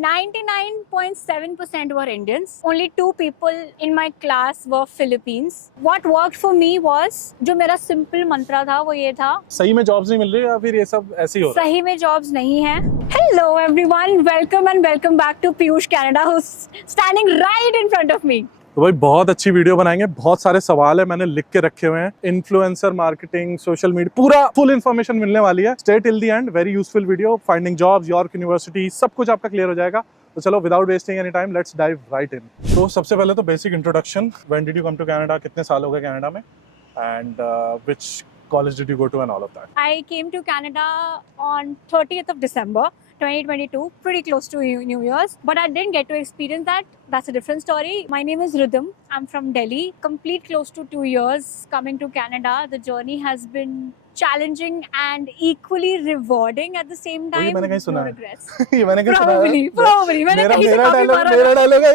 99.7% were Indians. Only 2 people in my class were Philippines. What worked for me was, जो मेरा simple mantra था वो ये था, सही में जॉब्स नहीं मिल रही या फिर ये सब ऐसे ही हो रहा है? सही में jobs नहीं है. Hello everyone, welcome back to Piyush Canada, who's standing right in front of me. तो भाई बहुत अच्छी वीडियो बनाएंगे, बहुत सारे सवाल है मैंने लिख के रखे हुए हैं. इन्फ्लुएंसर मार्केटिंग, सोशल मीडिया, पूरा फुल इन्फॉर्मेशन मिलने वाली है. Stay till the end, very useful video. Finding jobs, York University, सब कुछ आपका क्लियर हो जाएगा. तो चलो without wasting any time let's dive right in. तो सबसे पहले तो basic introduction. When did you come to Canada? कितने साल हो गए कनाडा में? And which college did you go to and all of that? I came to Canada on 30th of December 2022, pretty close to New Year's, but I didn't get to experience that. That's a different story. My name is Rhythm. I'm from Delhi. Complete close to 2 years coming to Canada. The journey has been challenging and equally rewarding at the same time. मैंने कहीं सुना No है. regrets. ये मैंने कहीं सुना है. Probably. मैंने कहीं से काफी बार मेरा डायलॉग है.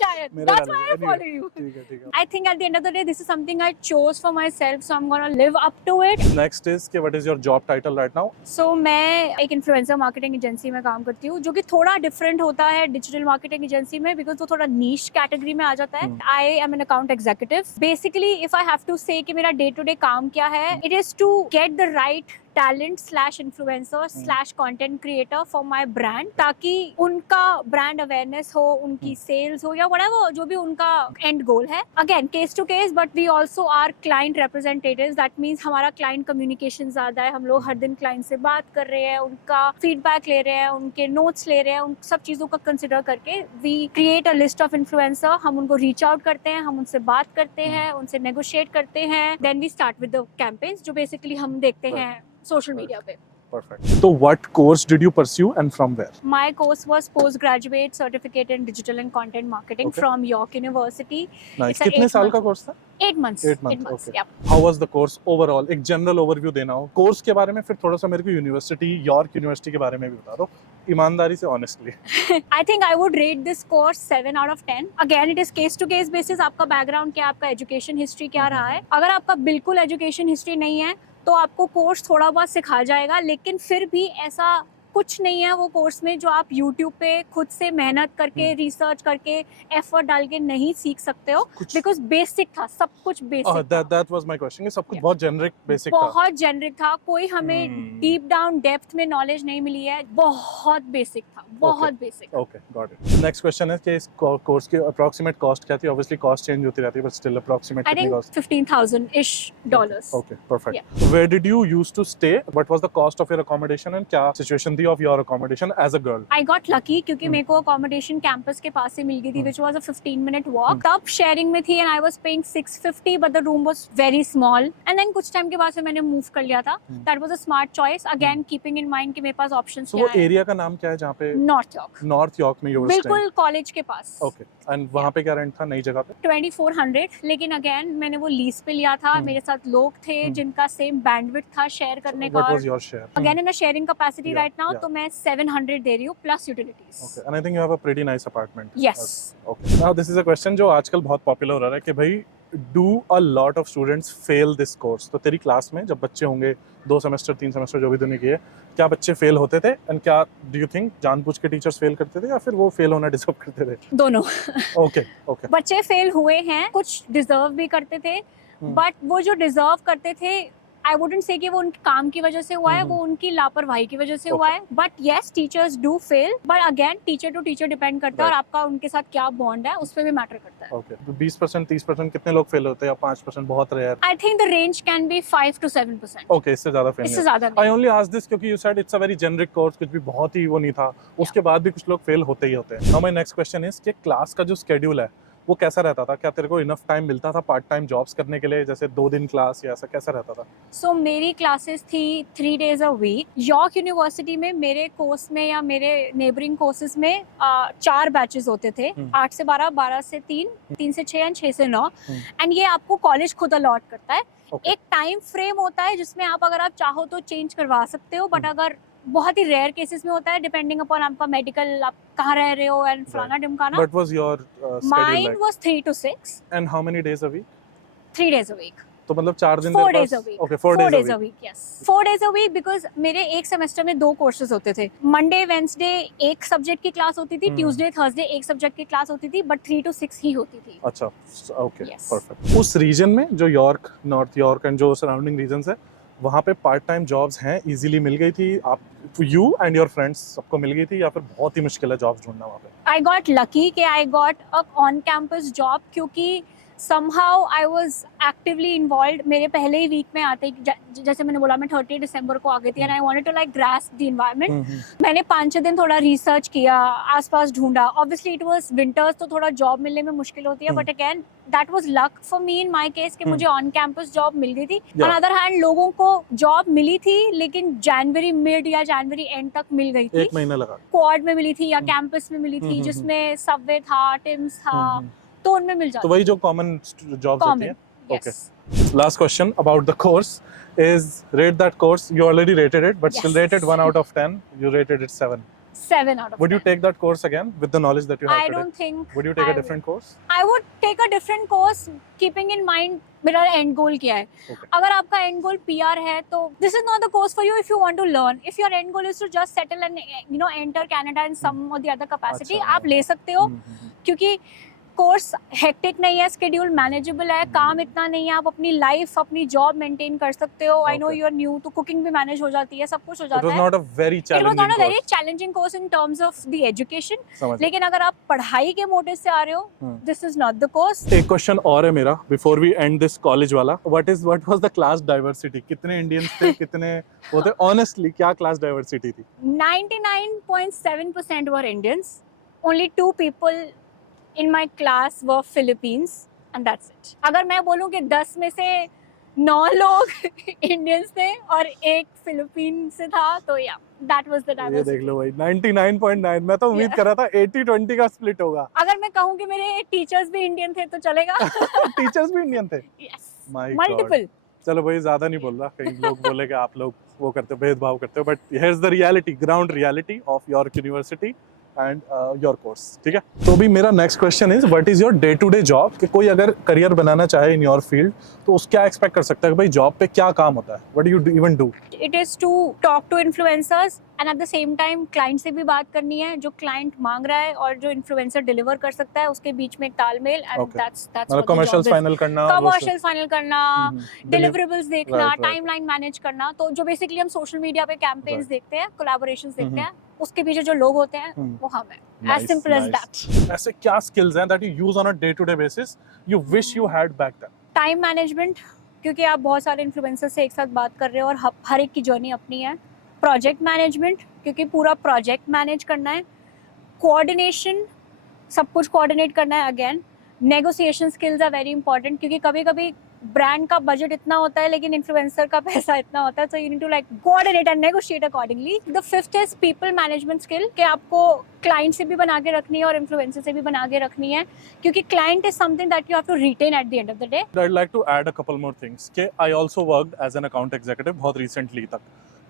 शायद. That's why I follow you. ठीक है. I think at the end of the day, this is something I chose for myself, so I'm gonna live up to it. Next is कि what is your job title right now? So मैं एक influencer marketing agency में काम करती हूँ, जो कि थोड़ा डिफरेंट होता है डिजिटल मार्केटिंग एजेंसी में, बिकॉज वो थोड़ा नीश कैटेगरी में आ जाता है. I am an account executive. Basically if I have to say कि मेरा डे टू डे काम क्या है, it is to get the right talent / influencer / content creator for my brand, ताकि उनका ब्रांड अवेयरनेस हो, उनकी सेल्स हो, या व्हाटएवर जो भी उनका एंड गोल है. Again case to case, but we also are client representatives. That means हमारा क्लाइंट कम्युनिकेशन ज्यादा है. हम लोग हर दिन क्लाइंट से बात कर रहे हैं, उनका फीडबैक ले रहे हैं, उनके नोट्स ले रहे हैं. उन सब चीजों का कंसिडर करके we create a list of influencer. हम उनको रीच आउट करते हैं, हम उनसे बात करते हैं, उनसे नेगोशिएट करते हैं. Then we start with the campaigns, जो बेसिकली हम देखते हैं सोशल मीडिया पे. Perfect. So what course did you pursue and from where? My course was postgraduate certificate in digital and content marketing from York University. Nice. कितने साल का course था? 8 months. 8 months. Okay. Yep. How was the course overall? एक general overview देना हो course के बारे में, फिर थोड़ा सा मेरे को यूनिवर्सिटी, यॉर्क यूनिवर्सिटी के बारे में भी बता दो, ईमानदारी से, honestly. I think I would rate this course 7 out of 10. Again, it is case to case basis. आपका बैकग्राउंड क्या, आपका एजुकेशन हिस्ट्री क्या रहा है. अगर आपका बिल्कुल एजुकेशन हिस्ट्री नहीं है तो आपको कोर्स थोड़ा बहुत सिखा जाएगा, लेकिन फिर भी ऐसा कुछ नहीं है वो कोर्स में जो आप YouTube पे खुद से मेहनत करके, रिसर्च करके, एफर्ट डाल के नहीं सीख सकते हो. बिकॉज बेसिक था, सब कुछ basic. That was my question. ये सब कुछ बहुत जेनरिक बेसिक था. बहुत जेनरिक था. कोई हमें डीप डाउन डेप्थ में नॉलेज नहीं मिली है. बहुत बेसिक था, बहुत basic. Okay, got it. Next question है कि इस कोर्स की अप्रॉक्सीमेट कॉस्ट क्या थी? ऑब्वियसली कॉस्ट चेंज होती रहती है, बट स्टिल अप्रॉक्सीमेट आई कितनी think cost? $15,000-ish. Okay, perfect. Where did you used to stay? What was the cost of your accommodation and क्या सिचुएशन थी of your accommodation as a girl? I got lucky क्योंकि मेरे को accommodation campus के पास से मिल गई थी, which was a 15-minute walk. तब शेयरिंग में थी and I was paying $650, but the room was very small. And then कुछ टाइम के बाद से मैंने मूव कर लिया था. That was a smart choice. Again, keeping in mind कि मेरे पास options So क्या वो है. एरिया का नाम क्या है जहाँ पे? North York. नॉर्थ यॉर्क में you were staying? बिल्कुल कॉलेज के पास. ओके. एंड वहाँ पे क्या रेंट था नई जगह पे? 2400. लेकिन अगेन मैंने वो लीज पे लिया था. मेरे साथ लोग थे जिनका सेम बैंडविड्थ था शेयर करने का. What was your share? Again in a sharing capacity Yeah, right now, yeah. तो मैं 700 दे रही हूँ plus utilities. Okay. And I think you have a pretty nice apartment. Yes. Okay. Now this is a question जो आजकल बहुत popular हो रहा है कि भाई do a lot of students fail this course? तो तेरी क्लास में जब बच्चे होंगे 2 सेमेस्टर 3 सेमेस्टर जो भी तूने किए, क्या बच्चे फेल होते थे? एंड क्या डू यू थिंक जानबूझ के टीचर्स फेल करते थे या फिर वो फेल होना डिजर्व करते थे? दोनों. ओके. बच्चे फेल हुए हैं, कुछ डिजर्व भी करते थे, बट वो जो डिजर्व करते थे, आई वुडंट से कि वो उनके काम की वजह से हुआ है, वो उनकी लापरवाही की वजह से हुआ है. But yes, teachers do fail, but again teacher to teacher depend करता है और आपका उनके साथ क्या बॉन्ड है उस पर भी मैटर करता है. ओके. तो 20% 30% कितने लोग फेल होते हैं, या 5% बहुत rare? I think the range can be 5 to 7%. Okay, इससे ज्यादा फेल इससे ज्यादा नहीं. आई ओनली आस्क्ड दिस क्योंकि you said it's a very generic course, कुछ भी बहुत ही वो नहीं था, उसके बाद भी कुछ लोग फेल होते ही होते हैं. Now my next question is कि क्लास का जो शेड्यूल है वो कैसा रहता था? क्या तेरे को इनफ टाइम मिलता था पार्ट टाइम जॉब्स करने के लिए, जैसे 2 दिन क्लास या ऐसा कैसा रहता था? सो मेरी क्लासेस थी 3 days a week. York university में मेरे कोर्स में या मेरे नेबरिंग कोर्सेज में 4 बैचेस होते थे. 8 से 12, 12 से 3, 3 से 6 एंड 6 से 9. एंड ये आपको कॉलेज खुद अलॉट करता है. एक टाइम फ्रेम होता है जिसमें आप अगर आप चाहो तो चेंज करवा सकते हो, बट अगर बहुत ही रेयर केसेस में होता है, डिपेंडिंग अपॉन आपका मेडिकल, आप कहाँ रह रहे हो एंड फलाना ढिमकाना. What was your schedule Mine like? was 3 to 6. And how many days a week? 3 days a week. तो मतलब 4 दिन 4 days a week. Okay 4 4 days days a week, yes. 4 days a week because मेरे एक semester में 2 courses होते थे. Monday Wednesday एक subject की क्लास होती थी, ट्यूसडे थर्सडे एक सब्जेक्ट की क्लास होती थी, बट 3 to 6 ही होती थी. अच्छा ओके Yes. परफेक्ट। उस रीजन में जो यॉर्क, नॉर्थ यॉर्क एंड जो सराउंडिंग रीजन्स है, वहाँ पे पार्ट टाइम जॉब्स हैं, इजीली मिल गई थी आप, यू एंड योर फ्रेंड्स सबको मिल गई थी, या फिर बहुत ही मुश्किल है जॉब्स ढूंढना वहाँ पे? I got lucky कि I got a on campus job क्योंकि somehow I was actively involved. मेरे पहले ही वीक में आते ही जैसे मैंने बोला मैं 30 दिसंबर को आ गई थी and I wanted to like grasp the environment. मैंने 5-6 दिन थोड़ा रिसर्च किया, आसपास ढूंढा. Obviously it was winters तो थोड़ा जॉब मिलने में मुश्किल होती है, but again that was luck for me in my case कि मुझे ऑन कैंपस जॉब मिल गई थी. Yeah. On other hand लोगों को जॉब मिली थी लेकिन जनवरी मिड या जनवरी एंड तक मिल गई थी. 1 महीना लगा। क्वाड में मिली थी या कैंपस में मिली थी जिसमें सबवे था, टिम्स था, तो उनमें मिल जाती. तो वही जो कॉमन जॉब्स होती है। Yes. Okay. Last question about the course is rate that course. You already rated it, but still Yes. rated 1 out of 10. You rated it 7. 7 out of 10. Would you take that course again with the knowledge that you have I today? don't think Would you take I a different course? I would take a different course keeping in mind मेरा and गोल क्या है. Okay. अगर आपका and goal PR है तो this is not the course for you if you want to learn. If your end goal is to just settle and you know enter Canada in some or the other capacity, अच्छा. आप ले सकते हो क्योंकि course hectic नहीं है, schedule manageable है, काम इतना नहीं है, आप अपनी लाइफ अपनी जॉब मेंटेन कर सकते हो. I know Okay. You are new तो कुकिंग भी मैनेज हो जाती है, सब कुछ हो It जाता was है. not a very It was challenging not a very course. challenging course in terms of the education. समझ. लेकिन अगर आप पढ़ाई के मोटिव से आ रहे हो, this is not the course. एक क्वेश्चन और है मेरा before we end this college वाला. What was the class diversity? कितने इंडियंस थे, कितने वो थे? ऑनेस्टली क्या क्लास डाइवर्सिटी थी? 99.7% were Indians. Only 2 people in my class were Philippines and that's it. अगर मैं बोलूँ कि 10 में से 9 लोग इंडियंस थे और एक फिलीपीन से था तो या that was the ये diversity. देख लो भाई 99.9. मैं तो उम्मीद कर रहा था 80-20 का स्प्लिट होगा. अगर मैं कहूँ कि मेरे टीचर्स भी इंडियन थे तो चलेगा. टीचर्स भी इंडियन थे. Yes. My Multiple. God. चलो भाई ज्यादा नहीं बोल रहा, कहीं लोग बोले कि आप लोग वो करते हो, भेदभाव करते हो, but here is the reality, ground reality of your university and your course. ठीक है, तो अभी मेरा next question is what is your day to day job? कि कोई अगर करियर बनाना चाहे इन योर फील्ड तो उस क्या एक्सपेक्ट कर सकता है कि भाई जॉब पे क्या काम होता है? What do you even do? It is to talk to influencers and at the same time client से भी बात करनी है, जो client मांग रहा है और जो influencer deliver कर सकता है उसके बीच में एक तालमेल and Okay. that's मतलब what the commercials job is. Final करना, Commercials फाइनल करना, Deliver- deliverables देखना, Right, right. टाइमलाइन मैनेज करना, तो जो बेसिकली हम सोशल मीडिया पे कैंपेन्स Right. देखते हैं, कोलैबोरेशंस देखते हैं, उसके पीछे जो लोग होते हैं वो हम हैं. As Nice, simple as nice. that. ऐसे क्या स्किल्स हैं that you use on a day to day basis you wish you had back then? Time management, क्योंकि आप बहुत सारे इन्फ्लुएंसर से एक साथ बात कर रहे हो और हर एक की जर्नी अपनी है. प्रोजेक्ट मैनेजमेंट, क्योंकि पूरा प्रोजेक्ट मैनेज करना है. कोऑर्डिनेशन, सब कुछ कोऑर्डिनेट करना है. Again negotiation skills are very important, क्योंकि कभी कभी ब्रांड का बजट इतना होता है लेकिन इन्फ्लुएंसर का पैसा इतना होता है, so you need to like coordinate and negotiate accordingly. The fifth is people management skill, कि आपको क्लाइंट से भी बना के रखनी है और इन्फ्लुएंसर से भी बना के रखनी है, क्योंकि client is something that you have to retain at the end of the day. I'd like to add a couple more things. कि I also worked as an account executive बहुत recently तक.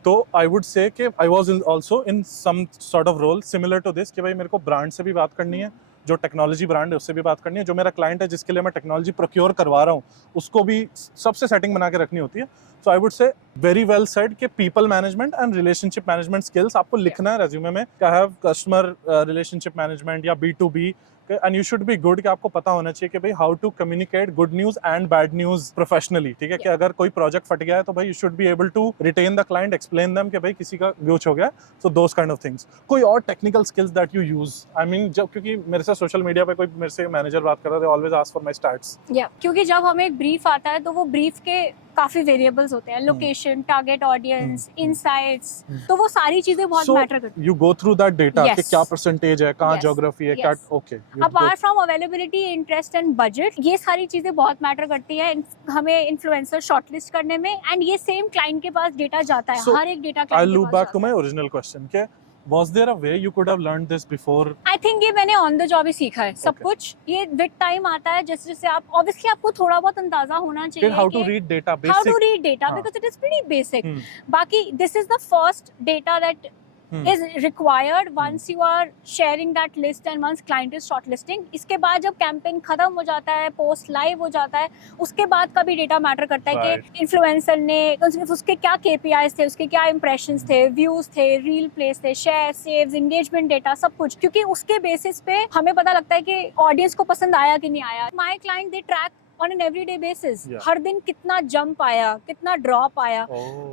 तो I would say कि I was also in some sort of role similar to this, कि भाई मेरे को brand से भी बात करनी है, जो टेक्नोलॉजी ब्रांड है उससे भी बात करनी है, जो मेरा क्लाइंट है जिसके लिए मैं टेक्नोलॉजी प्रोक्योर करवा रहा हूँ उसको भी सबसे सेटिंग बना के रखनी होती है. So I would say very well said कि people management and relationship management skills आपको लिखना है रेज्यूमे में. I have customer relationship management या B2B, and you should be good, कि आपको पता होना चाहिए कि भाई how to communicate good news and bad news professionally. ठीक है, कि अगर कोई प्रोजेक्ट फट गया है तो भाई you should be able to retain the client, explain them कि भाई किसी का ग्लिच हो गया. So those kind of things. कोई और technical skills that you use? I mean जब, क्योंकि मेरे से सोशल मीडिया पे कोई मेरे से मैनेजर बात कर रहा था, always ask for my stats. क्योंकि जब हमें एक ब्रीफ आता है तो वो ब्रीफ के काफी वेरिएबल्स होते हैं, लोकेशन, टारगेट ऑडियंस, इनसाइट्स, तो वो सारी चीजें बहुत मैटर करती हैं. You go through that data कि Yes. क्या परसेंटेज है, कहाँ Yes. ज्योग्राफी है, क्या. Yes. Okay, apart from availability, interest and budget, ये सारी चीजें बहुत मैटर करती है हमें इन्फ्लुएंसर शॉर्टलिस्ट करने में. एंड ये सेम क्लाइंट के पास डेटा जाता है, So, हर एक डेटा आई क्लाइंट लूप के बैक पास टू जाता माय ओरिजिनल क्वेश्चन के was there a way you could have learned this before? है. आई थिंक ये मैंने ऑन द जॉब ही सीखा है सब Okay. कुछ. ये विद टाइम आता है, जैसे जैसे आप ऑब्वियसली आपको थोड़ा बहुत अंदाजा होना चाहिए how to read data, how to basic. read data हाँ. because it is pretty basic. Hmm. बाकी this is the first data that is required once you are sharing that list and once client is shortlisting. इसके बाद जब campaign खत्म हो जाता है, post live हो जाता है, उसके बाद का भी डेटा मैटर करता है कि इन्फ्लुएंसर ने उसके क्या KPIs थे, उसके क्या इंप्रेशंस थे, व्यूज थे, रील प्लेस थे, शेयर, सेव्स, एंगेजमेंट डेटा, सब कुछ, क्योंकि उसके बेसिस पे हमें पता लगता है कि ऑडियंस को पसंद आया कि नहीं आया. My client they track on an everyday basis, हर दिन कितना जंप आया, कितना ड्रॉप आया.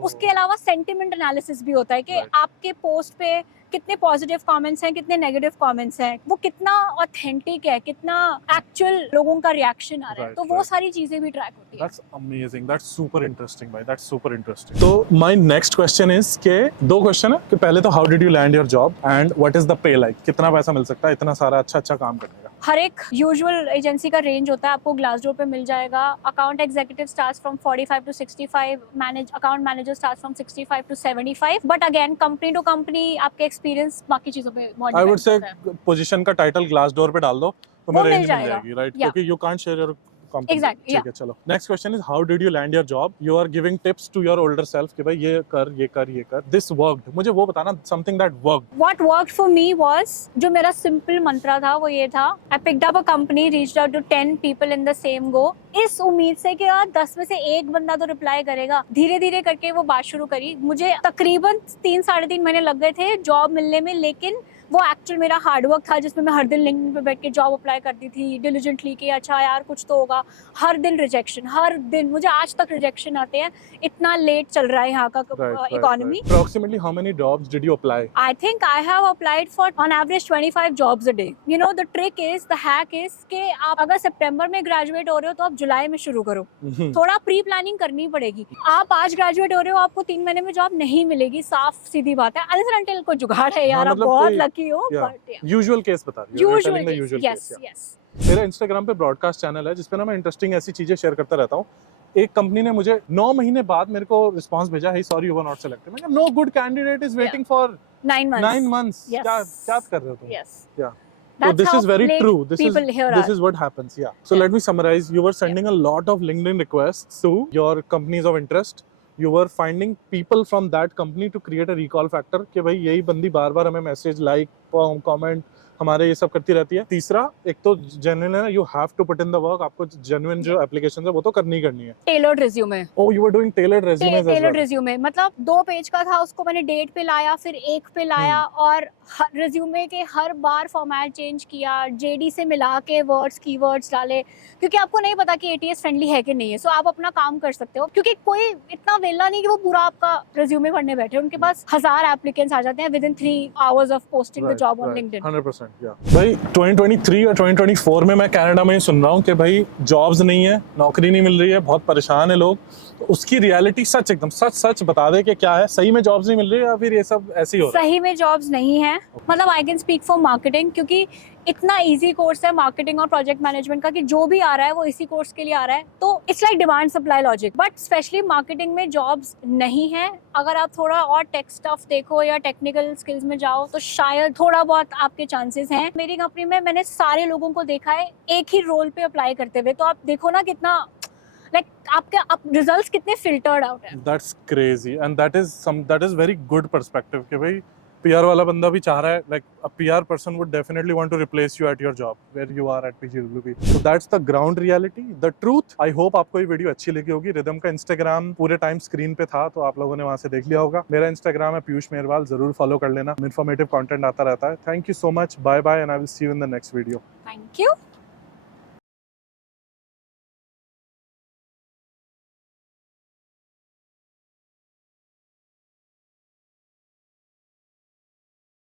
उसके अलावा सेंटिमेंट एनालिसिस भी होता है कि आपके पोस्ट पे कितने पॉजिटिव कमेंट्स हैं, कितने नेगेटिव कमेंट्स हैं, वो कितना ऑथेंटिक है, कितना एक्चुअल लोगों का रिएक्शन आ रहा है, तो वो सारी चीजें भी ट्रैक होती है. That's amazing. That's super interesting, भाई. That's super interesting. तो my next question is कि 2 क्वेश्चन है कि पहले तो how did you land your job and what is the pay like? कितना पैसा मिल सकता है इतना सारा अच्छा काम करने का? हर एक यूजुअल एजेंसी का रेंज होता है, आपको ग्लासडोर पे मिल जाएगा. Account executive starts from 45 to 65, account manager starts from 65 to 75, but again company to company आपके एक्सपीरियंस बाकी चीजों पे बहुत I would say डिपेंड करता है. पोजीशन का टाइटल ग्लासडोर पे डाल दो तो वो रेंज मिल मिल जाएगा. जाएगी, राइट? Yeah. क्योंकि you can't share your company. Exactly, ठीक है, चलो. Next question is how did you land your job? You are giving tips to your older self कि भाई ये कर. This worked. मुझे वो बताना something that worked. What worked for me was, जो मेरा सिंपल मंत्रा था वो ये था, I picked up a company, reached out to 10 people in the same go, इस उम्मीद से कि यार 10 में से एक बंदा तो रिप्लाई करेगा. धीरे धीरे करके वो बात शुरू करी. मुझे तकरीबन 3-3.5 महीने लग गए थे जॉब मिलने में, लेकिन वो एक्चुअल मेरा हार्डवर्क था जिसमें मैं हर दिन लिंक्डइन पे बैठ के जॉब अप्लाई करती थी डिलिजेंटली कि अच्छा यार कुछ तो होगा. हर दिन रिजेक्शन, हर दिन. मुझे आज तक रिजेक्शन आते हैं, इतना लेट चल रहा है यहाँ का economy. Approximately how many jobs did you apply? I think I have applied for on average 25 jobs a day. You know the trick is, the hack is कि आप अगर सितंबर में ग्रेजुएट हो रहे हो तो आप जुलाई में शुरू करो. थोड़ा प्री प्लानिंग करनी पड़ेगी. आप आज ग्रेजुएट हो रहे हो, आपको 3 महीने में जॉब नहीं मिलेगी, साफ सीधी बात है. unless and until कोई जुगाड़ है यार, आप बहुत लकी हो. यूजुअल केस बता रही हो. Usual case. यस. मेरा इंस्टाग्राम पे ब्रॉडकास्ट चैनल है जिसपे ना मैं इंटरेस्टिंग ऐसी चीजें शेयर करता रहता हूँ. एक कंपनी ने मुझे 9 महीने बाद मेरे को रिस्पांस भेजा, hey sorry you were not selected. मैं कहा no good candidate is waiting for 9 months. 9 months. Yes. क्या कर रहे हो तुम? Yes. Yeah. So That's this how is very late true. This is what happens. Yeah. So let me summarize. You were sending a lot of LinkedIn requests to your companies of interest. You were finding people from that company to create a recall factor कि भाई यही बंदी बार-बार हमें message, like, comment हमारे ये सब करती रहती है. तीसरा, एक तो जेन्युइन है, you have to put in the work. आपको जेन्युइन जो एप्लीकेशंस है वो तो करनी है. Tailored resume. Oh, you were doing tailored resumes as well. Tailored resume मतलब 2 पेज का था, उसको मैंने डेट पे लाया, फिर 1 पे लाया, और रिज्यूमे के हर बार फॉर्मेट चेंज किया, जेडी से मिला के वर्ड्स, कीवर्ड्स डाले, क्योंकि आपको नहीं पता कि एटीएस फ्रेंडली है कि नहीं है. सो आप अपना काम कर सकते हो, क्योंकि कोई इतना वेला नहीं कि वो पूरा आपका रिज्यूमे पढ़ने बैठे. उनके पास 1000 एप्लीकेंट्स आ जाते हैं with in 3 hours of posting the job on LinkedIn. 100%. भाई 2023 और 2024 में मैं कनाडा में ही सुन रहा हूँ कि भाई जॉब्स नहीं है, नौकरी नहीं मिल रही है, बहुत परेशान है लोग. तो उसकी रियलिटी सच, एकदम सच बता दे कि क्या है. सही में जॉब्स नहीं मिल रही है या फिर ये सब ऐसे ही हो रहा है? सही में जॉब्स नहीं है. मतलब I can speak for marketing, क्योंकि इतना इजी कोर्स है मार्केटिंग और प्रोजेक्ट मैनेजमेंट का कि जो भी आ रहा है वो इसी कोर्स के लिए आ रहा है. तो it's like demand supply logic. But specially marketing में जॉब्स नहीं है. अगर आप थोड़ा और टेक स्टफ देखो या टेक्निकल स्किल्स में जाओ तो शायद थोड़ा बहुत आपके चांसेस हैं. मेरी कंपनी में मैंने सारे लोगों को देखा है एक ही रोल पे अप्लाई करते हुए. तो आप देखो ना कितना लाइक आपके रिजल्ट्स कितने फिल्टर्ड आउट है. That's crazy and that is very good perspective कि भाई पीआर वाला बंदा भी चाह रहा है, like a PR person would definitely want to replace you at your job where you are at PGWP. So that's the ground reality, the truth. I hope आपको ये वीडियो अच्छी लगी होगी. रिदम का इंस्टाग्राम पूरे टाइम स्क्रीन पे था तो आप लोगों ने वहां से देख लिया होगा. मेरा इंस्टाग्राम है पीयूष मेहरवाल, जरूर फॉलो कर लेना. इन्फॉर्मेटिव कंटेंट आता रहता है. Thank you so much. Bye bye and I will see you in the next video. Thank you.